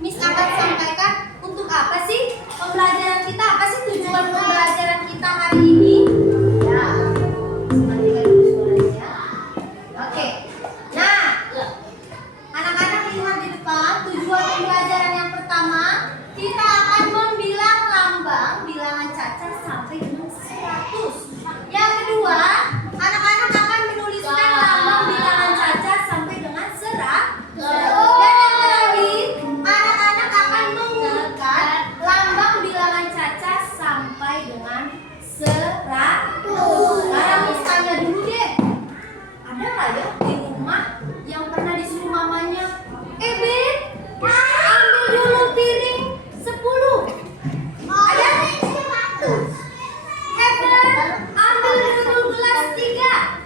Miss akan sampaikan untuk apa sih pembelajaran kita, apa sih tujuan pembelajaran kita hari ini? Ya, matikan dulu suaranya. Oke, nah anak-anak lihat di depan tujuan pembelajaran yang pertama, kita akan membilang lambang bilangan cacat sampai dengan 100. Yang kedua, anak-anak akan menuliskan lambang bilangan cacat sampai dengan 100. Sekarang Miss tanya dulu deh, ada nggak ya di rumah yang pernah disuruh mamanya, Ben, ambil dulu piring 10. Ada? Heaven, ambil dulu gelas 3.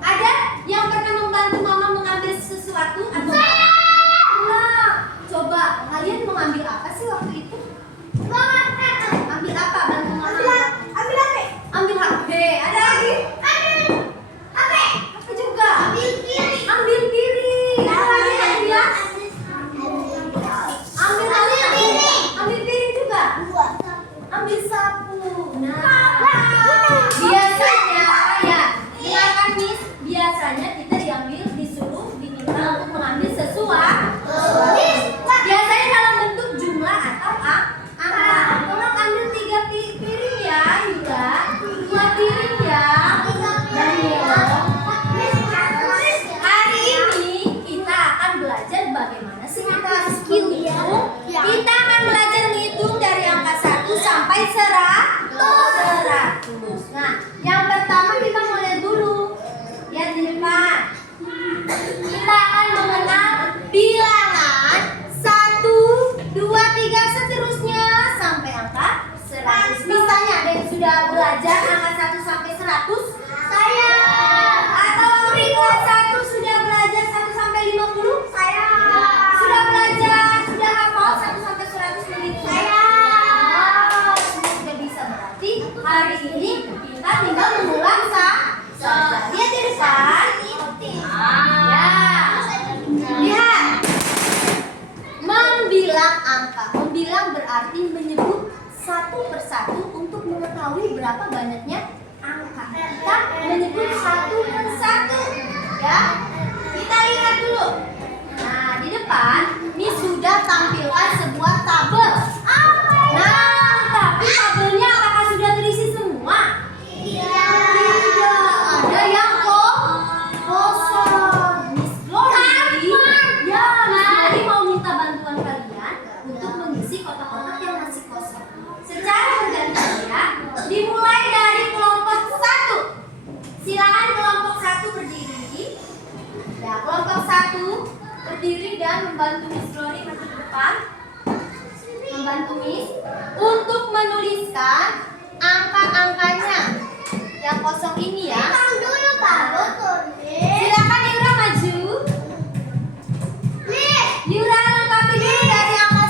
Ada yang pernah membantu mama mengambil sesuatu? Atau nah, coba kalian mengambil apa sih waktu itu? Ambil apa bantu mama? Ambil HP. Ada lagi? Apa juga? Ambil piring. Ada lagi ya? Ambil piring juga. Ambil sapu. Nah, biasanya ya, dengarkan Miss, biasanya kita diminta untuk mengambil sesuatu. Biasanya dalam bentuk jumlah atau angka. Tolong ambil 3 piring ya, Yuda. 2 piring ya. Hari ini kita akan belajar bagaimana sih kita harus menghitung. Kita akan belajar menghitung dari angka 1 sampai 100. Nah, yang pertama kita mulai dulu. Lihat di depan. Kita akan mengenal bilangan 1, 2, 3 seterusnya sampai angka 100. Misalnya ada yang sudah belajar angka 1 sampai 100? Saya. Atau di kelas 1 sudah belajar 1 sampai 50? Saya. Sudah belajar, sudah hafal 1 sampai 100 begitu? Saya. Semua sudah bisa, berarti hari ini kita tinggal mengulang saja. Lihat di depan. Ya. Lihat. Membilang angka. Membilang berarti menyebut satu persatu untuk mengetahui berapa banyaknya angka. Kita menyebut satu persatu, ya. Kita lihat dulu. Nah, di depan Miss sudah tampilkan sebuah tabel. Nah, tapi tabelnya apakah sudah terisi semua? Tidak. Ada yang kosong. Miss Glory, ya, Miss Glory mau minta bantuan kalian untuk mengisi kotak-kotak yang masih kosong. Secara bergantian ya, dimulai dari kelompok 1. Silakan kelompok 1 berdiri. Ya, kelompok 1 berdiri dan membantu Miss Glory maju ke depan. Membantu Miss untuk menuliskan angka-angkanya yang kosong ini ya. Silakan Yura maju. Yura lengkapi dulu dari angka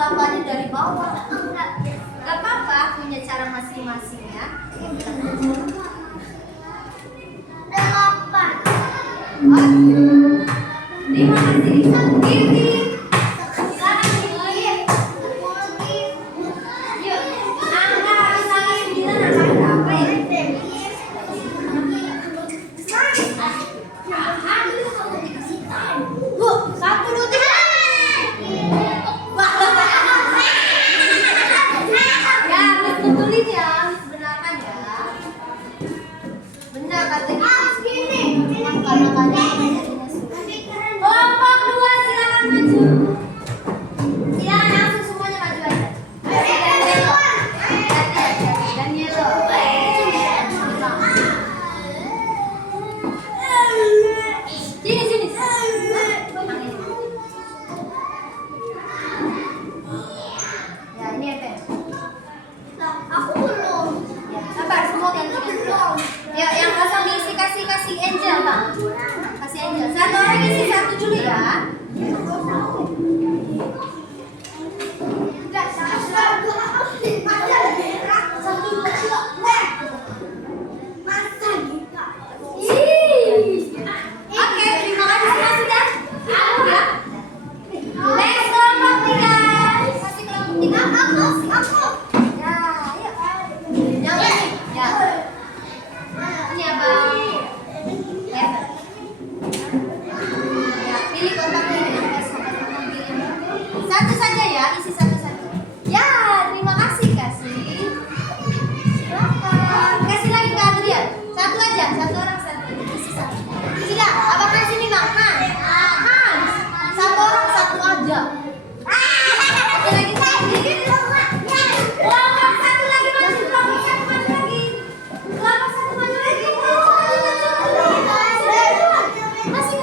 8-nya dari bawah. Gak apa-apa, punya cara masing-masing ya. Terima kasih. Ini. Silakan ini. Yuk, Angga harus lagi 9 angka berapa ya? Bu, 1, 2, 3. Ya, harus betulin ya, harus benarkan ya. Benar kata gini. Kelompok 2 silakan maju. Silakan langsung semuanya maju aja. Dan yellow. Sini. Ya, ini apa? Aku belum. Ya, sabar semua gantian. Ya, yang kosong diisi kasih Angel, Bang. Kasih Angel. Satu orang isi satu dulu ya. Oke, terima kasih semua sudah. Ya. Next kelompok 3. Kasih kelompok 3. Aku. Ya, yuk. Yang ini. Ya. Ini apa? Ya. Ya, pilih kotak ini. Satu saja ya, isi satu-satu. Ya, terima kasih. Silakan. Kasih lagi ke Adrian. Satu aja, satu orang satu. Isi satu. Tidak, apakah sini makan? Hans. Satu orang satu aja. Oke, lagi satu. Kelompok satu lagi maju, kelompok satu maju lagi. Kelompok satu maju lagi. Masih.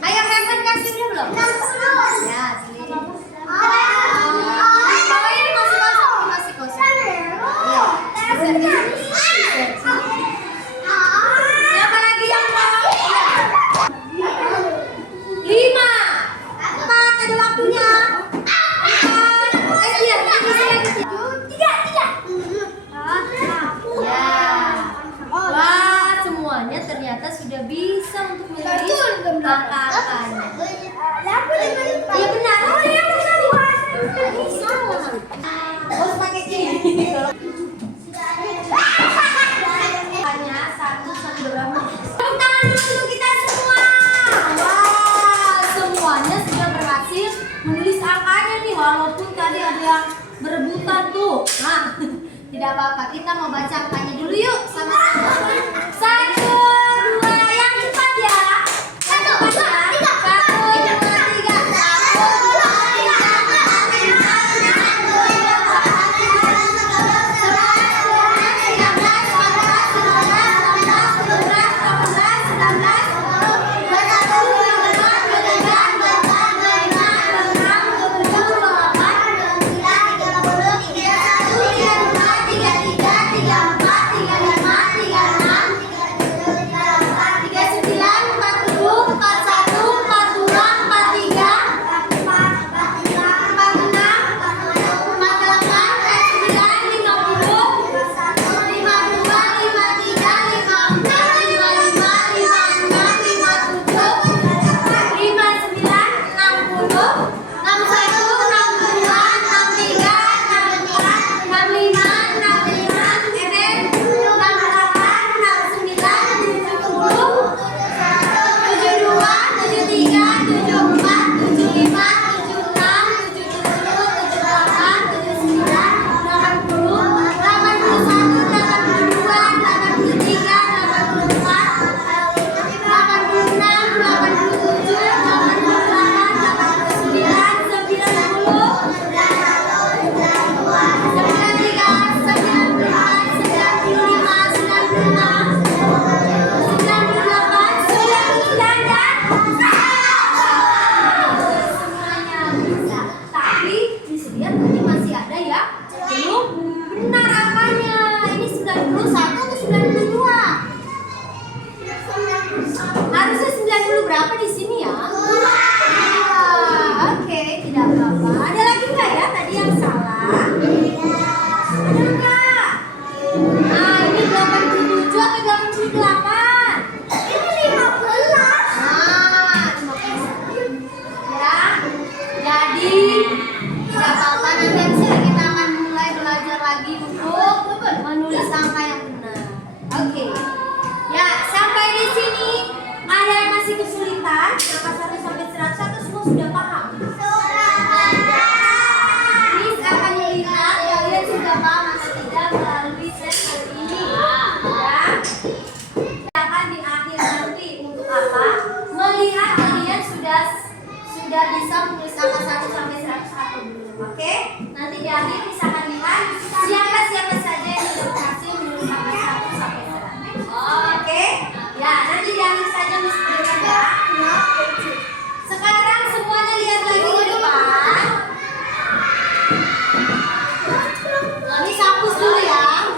Ayo Heaven kasih dia belum? Ya, sini. Bawah ini masih kosong. Iya. Siapa lagi yang mau? 5, 4, ada waktunya. 3. Wah, semuanya ternyata sudah bisa untuk menulis angka-angkanya. Iya benar. Bisa. Harus pakai ini. Hanya satu berapa? Tepuk tangan dulu kita semua. Wah, semuanya sudah berhasil menulis angkanya nih, walaupun tadi ada yang berebutan tuh. Nah, tidak apa-apa. Kita mau baca angkanya dulu yuk sama-sama. 1, 2, yang cepat ya. 1, 2, 3. 1, 2, 3. 1, 2, 3. sudah bisa menulis angka 1 sampai 101 dulu. Oke? Nanti di akhir bisa akan lihat siapa saja yang berhasil menulis angka 1 sampai 100. Oke? Ya, nanti di akhir saja Miss berikan ya. Sekarang semuanya lihat lagi ke depan. Miss hapus dulu ya.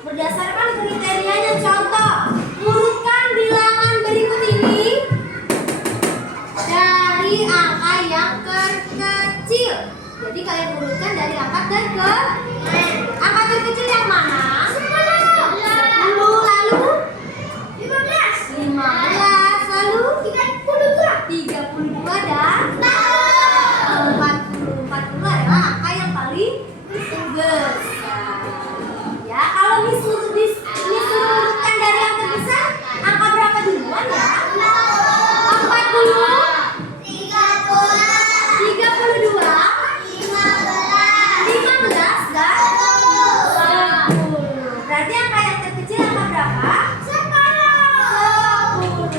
Berdasarkan kriterianya, contoh, urutkan bilangan berikut ini dari angka yang terkecil. Jadi kalian urutkan dari angka terkecil. Angka terkecil yang mana? 10, lalu 15, lalu 32 dan 40 adalah angka yang paling besar. Ya, kalau Miss urutkan dari yang terbesar, angka berapa duluan ya? 40, 32, 15 dan 10. Berarti angka yang terkecil angka berapa? 10.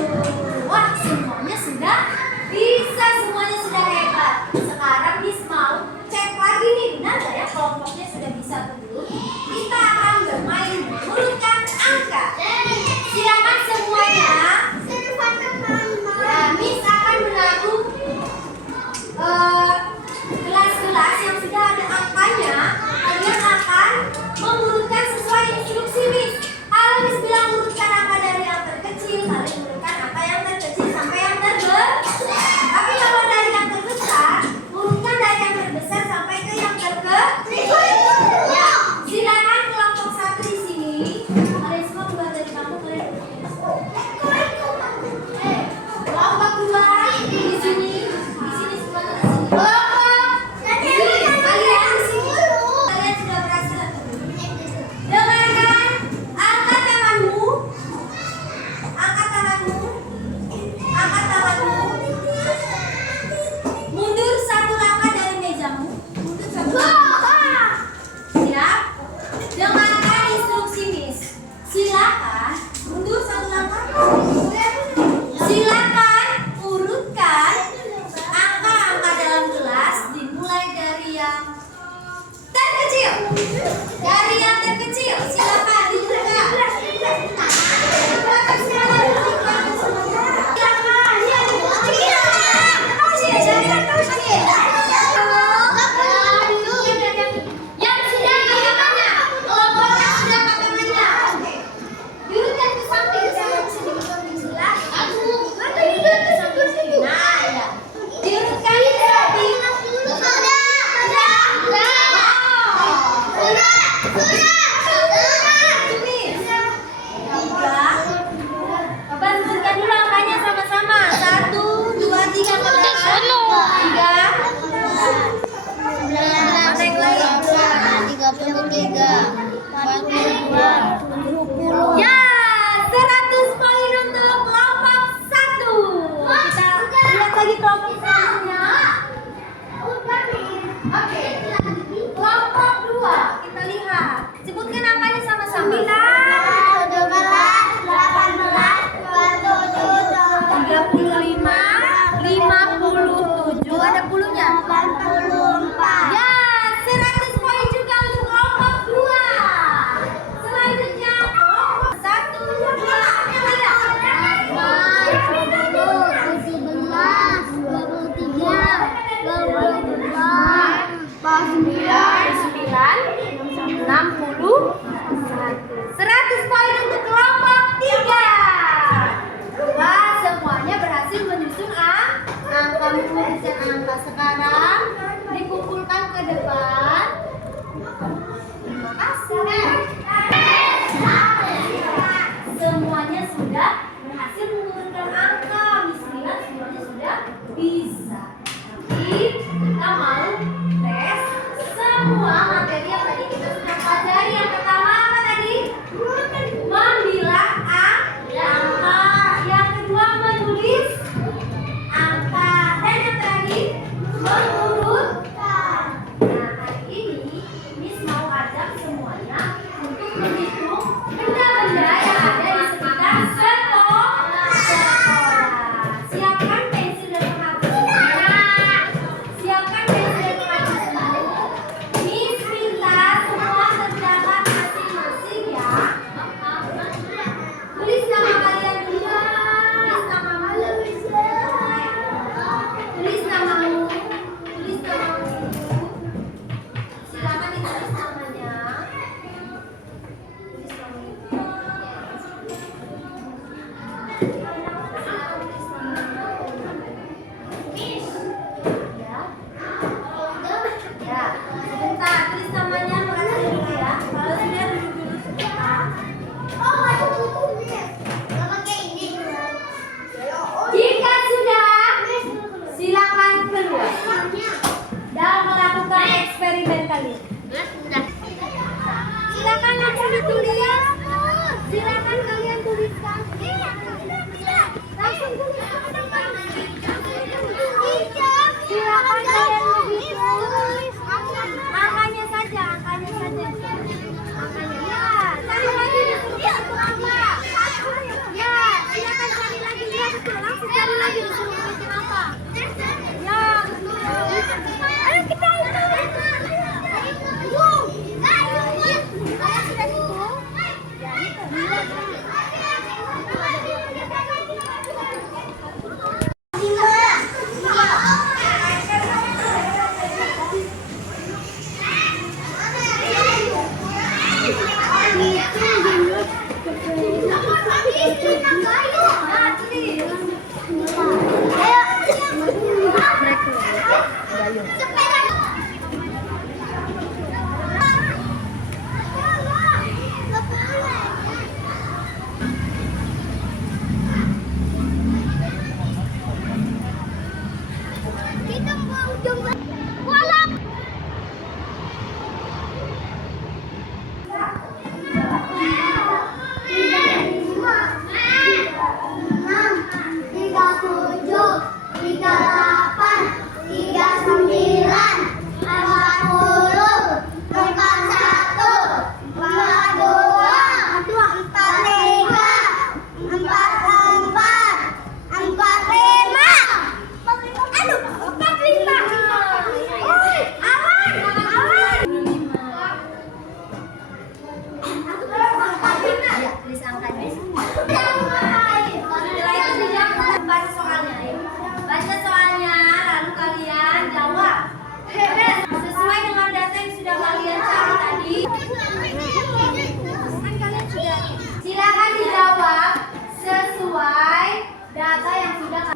data yang sudah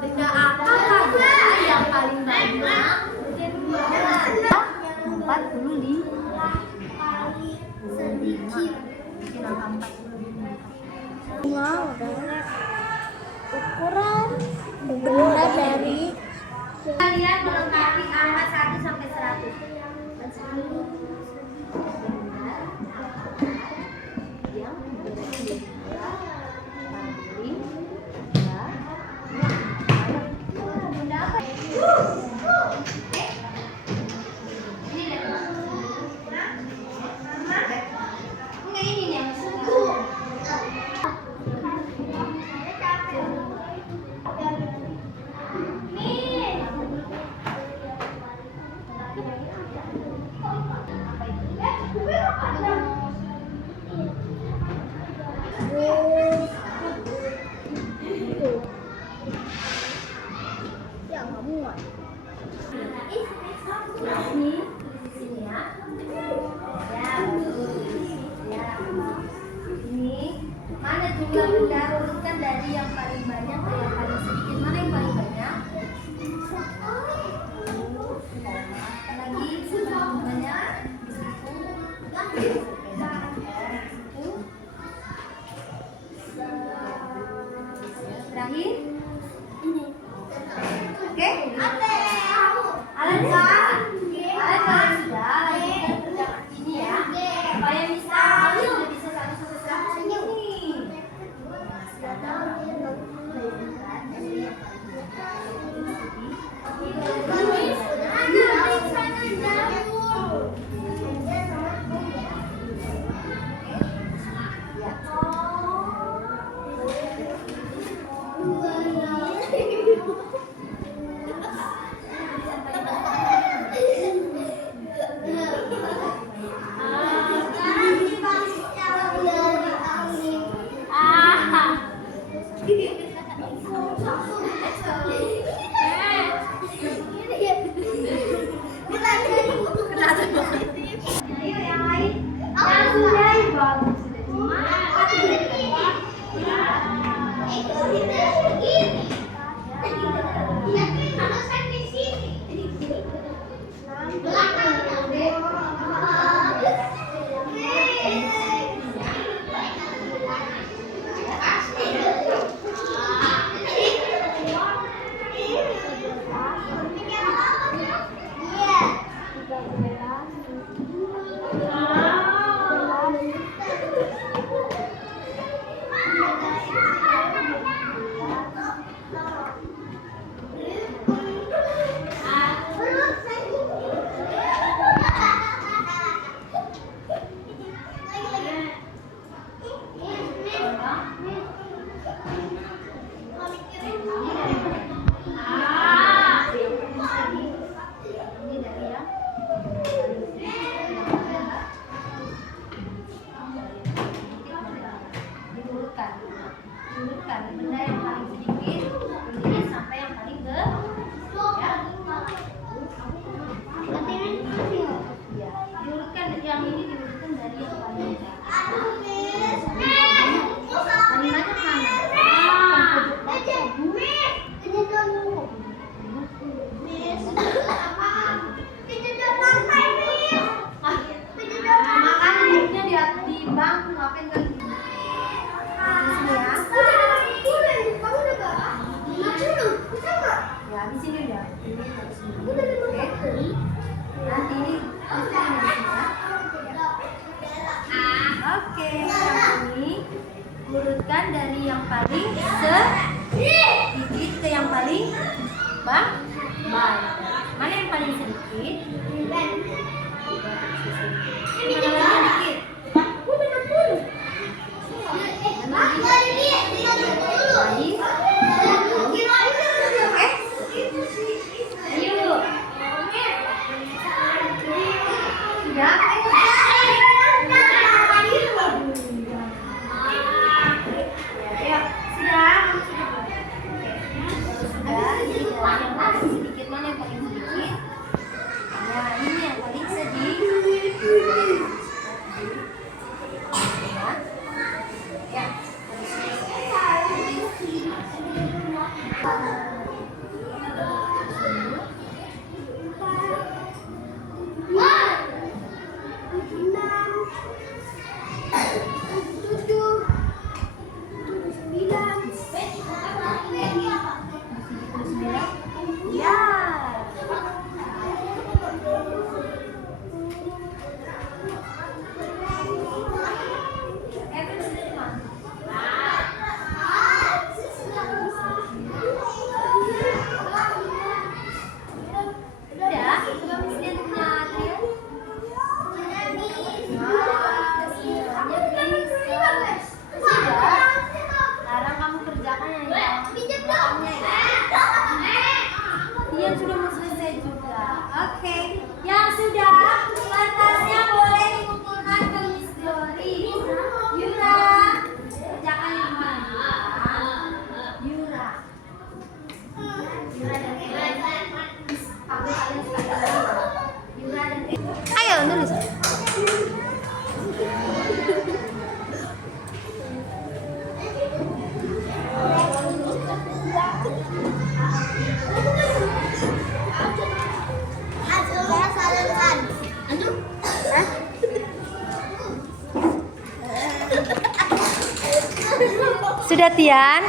benda apakah yang paling banyak? 45. Sedikit. Ukuran benda dari Kalian melengkapi angka 1 sampai 100. Yang benda apa? Ini nih. ya nggak muat. Ini di sini ya. Ya, bagus. Ya. Ini mana jumlah benda, urutkan dari yang paling banyak ke yang paling sedikit. Mana yang paling banyak? Lagi jumlahnya di situ. Terakhir ini. Oke? Alan sudah lanjutkan kerjaan ini ya, supaya bisa satu sampai 100 ini. Yang lain, yang sudah bagus. Urutkan benda yang paling sedikit kemudian sampai yang paling ke ya. Ya, diurutkan yang ini diurutkan dari yang paling banyak mana? Makan duduknya di bangku, ngapain kan? Ya, di sini ya. Nanti ini oke, yang ini urutkan dari yang paling sedikit ke yang paling banyak. Mana yang paling sedikit? Mana lagi yang sedikit? Sudah, Tian?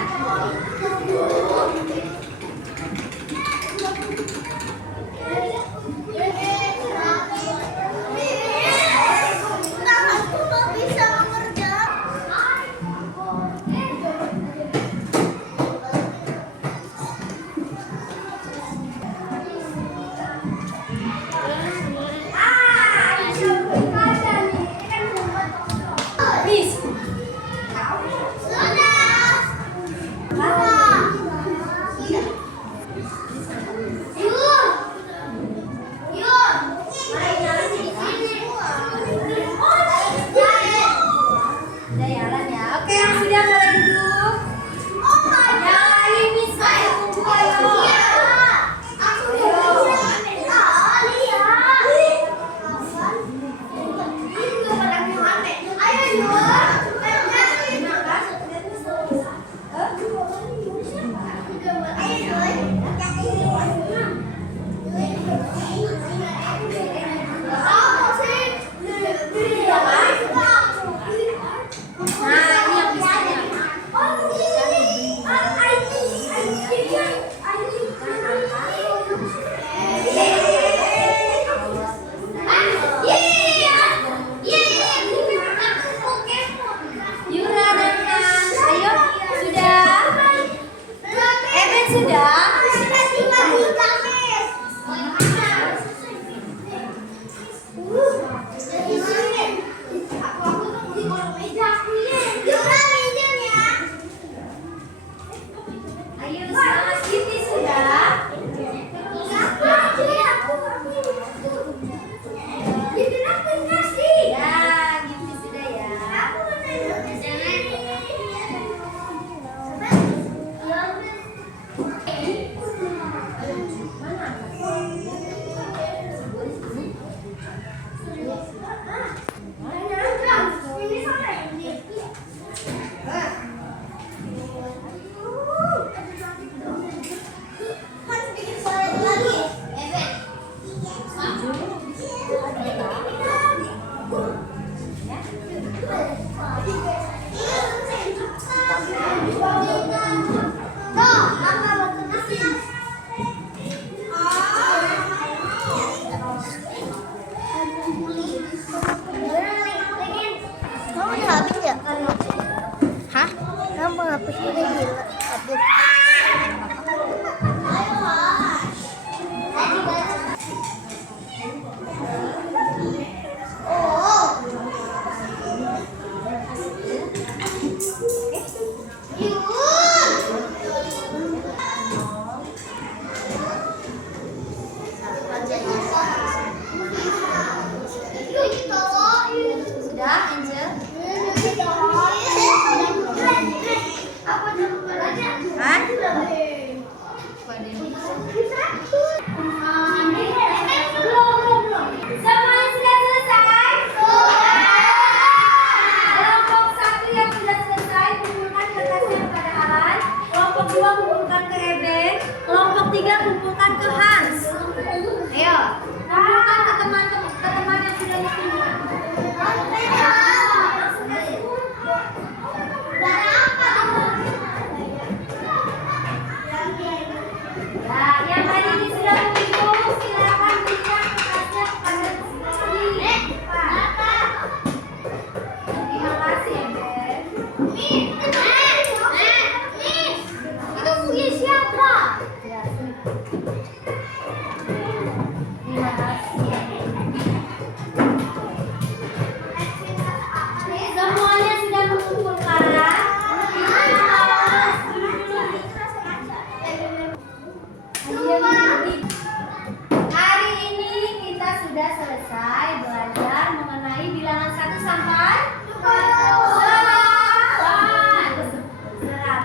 Kelompok 2 kumpulkan ke Eben.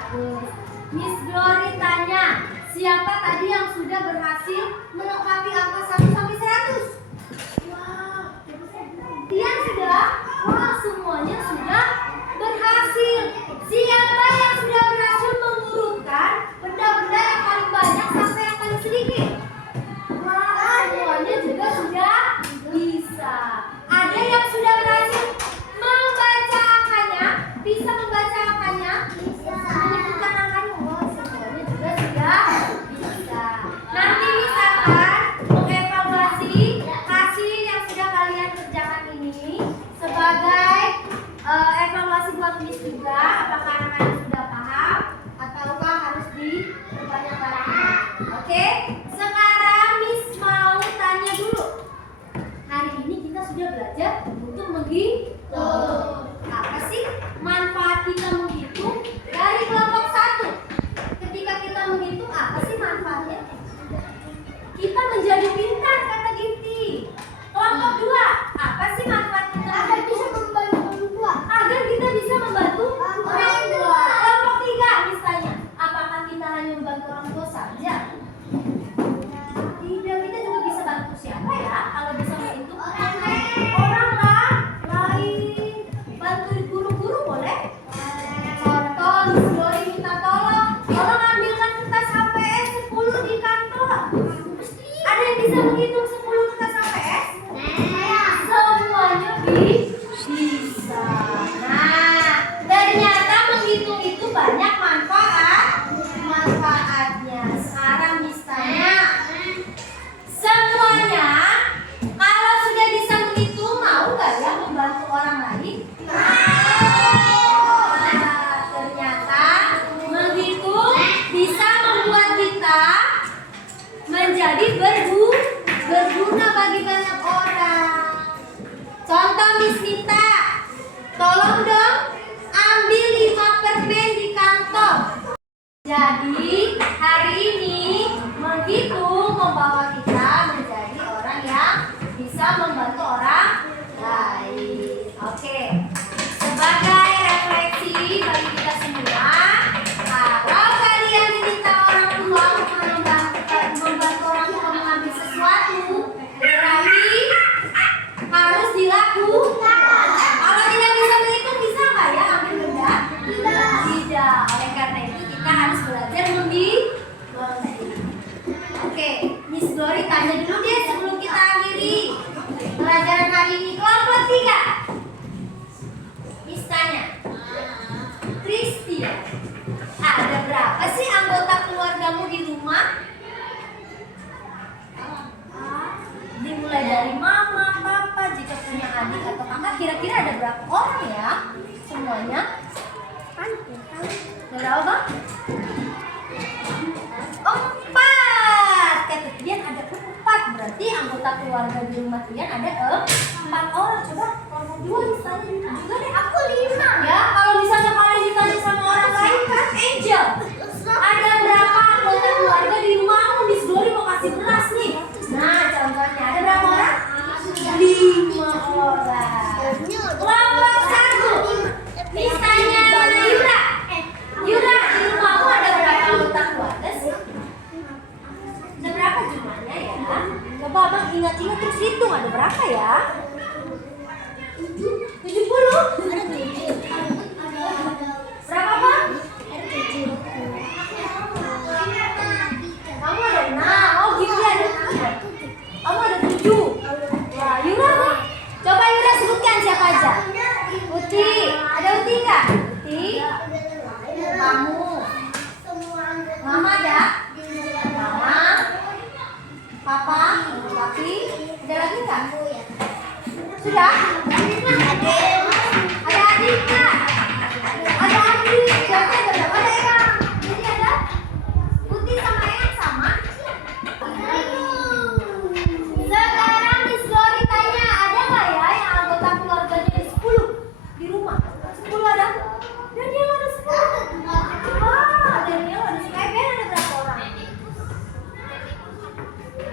Bagus. Miss Glory tanya, siapa tadi yang sudah berhasil melengkapi angka 1 sampai 100? Tian sudah? Wah, semuanya sudah berhasil. Siapa yang sudah berhasil mengurutkan benda-benda yang paling banyak sampai yang paling sedikit? Wah, semuanya juga sudah bisa. Ada yang sudah berhasil membaca angkanya? Bisa membaca angkanya? Menyebutkan angkanya? Wah, semuanya juga sudah bisa. Nanti misalkan mengevaluasi hasil yang sudah kalian kerjakan ini sebagai evaluasi buat Miss juga. Apakah anak-anak sudah paham ataukah harus diperbanyak lagi? Oke, sekarang Miss mau tanya dulu. Hari ini kita sudah belajar untuk menghitung. Apa sih manfaat kita menghitung dari kelompok 1? Ketika kita menghitung, apa sih manfaatnya? Kita menjadi pintar, kata Ginti. Kelompok 2, apa sih manfaat kita? Agar bisa membantu orang tua. Agar kita bisa membantu orang tua. Kelompok 3 misalnya, apakah kita hanya membantu orang tua saja? Tidak, kita juga bisa bantu siapa ya? Kalau bisa menghitung orang lain. Bantuin guru-guru boleh? Contoh, Miss Glory minta tolong ambilkan kertas HPS 10 di kantor. Ada yang bisa menghitung 10 kertas HPS? Semuanya bisa. Nah, ternyata menghitung itu banyak manfaatnya. Sekarang misalnya semuanya kalau sudah bisa menghitung, mau nggak ya membantu orang lain? Nah, ternyata menghitung bisa membuat kita menjadi berguna bagi banyak orang. Contoh Miss Nita, tolong dong ambil 5 permen di kantor. Jadi hari ini menghitung membawa kita menjadi orang yang bisa membantu orang lain. Oke, sebagai refleksi bagi kita semua, kalau kalian diminta orang tua untuk membantu orang tua mengambil sesuatu, berarti harus dilakukan. Kalau tidak bisa menghitung, bisa nggak ya ambil benda? Tidak. Oleh karena itu kita harus belajar menghitung. Oke, Miss Glory tanya dulu deh sebelum kita akhiri pelajaran hari ini. Kelompok 3. Miss tanya, Christian, ada berapa sih anggota keluargamu di rumah? Dimulai dari mama, papa, jika punya adik atau kakak, kira-kira ada berapa orang ya? Semuanya? Berapa? 4. Kata Tian ada 4. Berarti anggota keluarga di rumah Tian ada 4 orang. Coba kelompok 2 misalnya juga deh. Aku 5. Ya, kalau misalnya kalian ditanya sama orang lain kan Angel, ada berapa anggota keluarga di rumahmu? Miss Glory mau kasih beras nih. Nah, contohnya ada berapa orang? 5 orang. Kelompok 1. Misalnya Yura. Yura, di rumahmu ada berapa anggota keluarga sih? Ada berapa jumlahnya ya? Coba abang ingat-ingat terus hitung ada berapa ya? 70? Berapa bang? Kamu ada 6. Oh gitu ya, ada 7. Kamu ada 7. Wah, Yura nih. Coba Yura sebutkan siapa aja. Uti. Ada Uti nggak? Uti. Kamu. Mama ada? Mama. Papa. Papi. Ada lagi nggak? Sudah? Ada adik nggak? Ada adik. Siapa ada berapa? Ada Eyang. Jadi ada Uti sama Eyang sama? Sekarang Miss Glory tanya, ada nggak ya yang anggota keluarganya 10 di rumah? 10 ada? Daniel ada 10. Wah, Daniel ada 10. Ben ada berapa orang?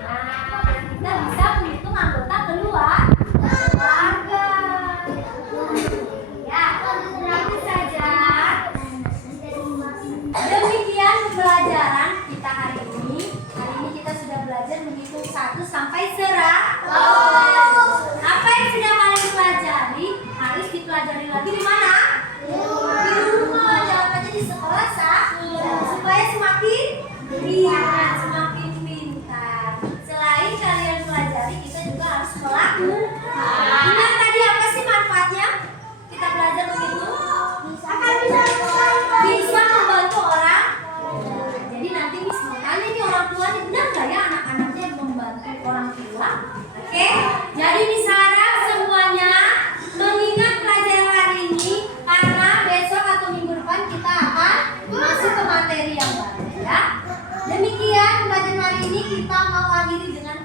Nah, kita bisa menghitung anggota keluarga. Apa yang sudah kalian pelajari harus dipelajari lagi di mana? Di rumah, jangan aja di sekolah supaya semakin ingat, semakin pintar. Selain kalian pelajari, kita juga harus melakukan. Ingat tadi apa sih manfaatnya? Kita belajar begitu bisa membantu orang. Jadi nanti Miss mau tanya nih orang tuanya, benar nggak ya anak-anaknya membantu orang tua? Oke, jadi Miss harap semuanya mengingat pelajaran hari ini karena besok atau minggu depan kita akan masuk ke materi yang baru ya. Demikian pelajaran hari ini kita mau akhiri dengan